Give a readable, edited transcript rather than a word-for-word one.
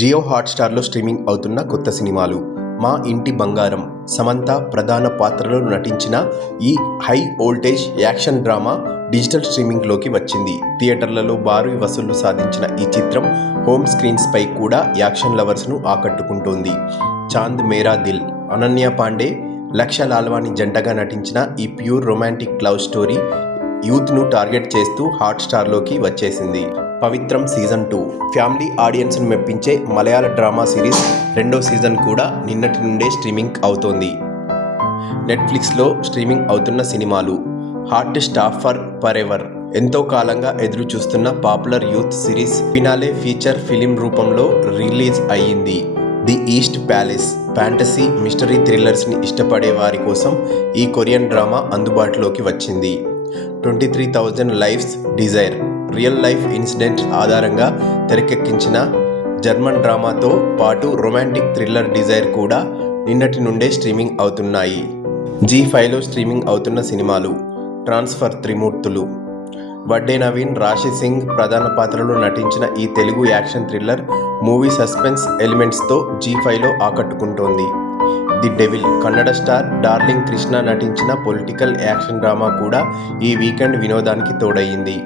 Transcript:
Jio హాట్‌స్టార్‌లో streaming అవుతున్న కొత్త సినిమాలు 'మా ఇంటి బంగారం'. సమంత ప్రధాన పాత్రలో నటించిన ఈ high voltage action drama digital స్ట్రీమింగ్‌లోకి వచ్చింది. థియేటర్లలో భారీ వసూళ్లు సాధించిన ఈ చిత్రం హోమ్ స్క్రీన్స్‌పై కూడా యాక్షన్ లవర్స్‌ను ఆకట్టుకుంటోంది. చాంద్ మేరా దిల్, అనన్య పాండే, లక్ష్య లాల్వాని జంటగా నటించిన ఈ ప్యూర్ రొమాంటిక్ లవ్ స్టోరీ యూత్‌ను టార్గెట్ చేస్తూ హాట్‌స్టార్‌లోకి వచ్చేసింది. పవిత్రం సీజన్ 2 ఫ్యామిలీ ఆడియన్స్ను మెప్పించే మలయాళ డ్రామా సిరీస్ రెండో సీజన్ కూడా నిన్నటి నుండే స్ట్రీమింగ్ అవుతోంది. నెట్ఫ్లిక్స్లో స్ట్రీమింగ్ అవుతున్న సినిమాలు హార్టెస్ట్ ఆఫర్ ఫరెవర్. ఎంతో కాలంగా ఎదురు చూస్తున్న popular youth series finale feature film రూపంలో రిలీజ్ అయ్యింది. The east palace fantasy mystery థ్రిల్లర్స్ని ఇష్టపడే వారి కోసం ఈ కొరియన్ డ్రామా అందుబాటులోకి వచ్చింది. 23,000 lives desire real life incidents ఆధారంగా తెరకెక్కించిన జర్మన్ డ్రామాతో పాటు రొమాంటిక్ థ్రిల్లర్ డిజైర్ కూడా నిన్నటి నుండే స్ట్రీమింగ్ అవుతున్నాయి. జీ5లో స్ట్రీమింగ్ అవుతున్న సినిమాలు ట్రాన్స్ఫర్ త్రిమూర్తులు. వడ్డే నవీన్, రాశి సింగ్ ప్రధాన పాత్రలో నటించిన ఈ Telugu action thriller movie suspense ఎలిమెంట్స్తో జీ5లో ఆకట్టుకుంటోంది. The devil Kannada star darling Krishna నటించిన పొలిటికల్ యాక్షన్ డ్రామా కూడా ఈ వీకెండ్ వినోదానికి తోడయ్యింది.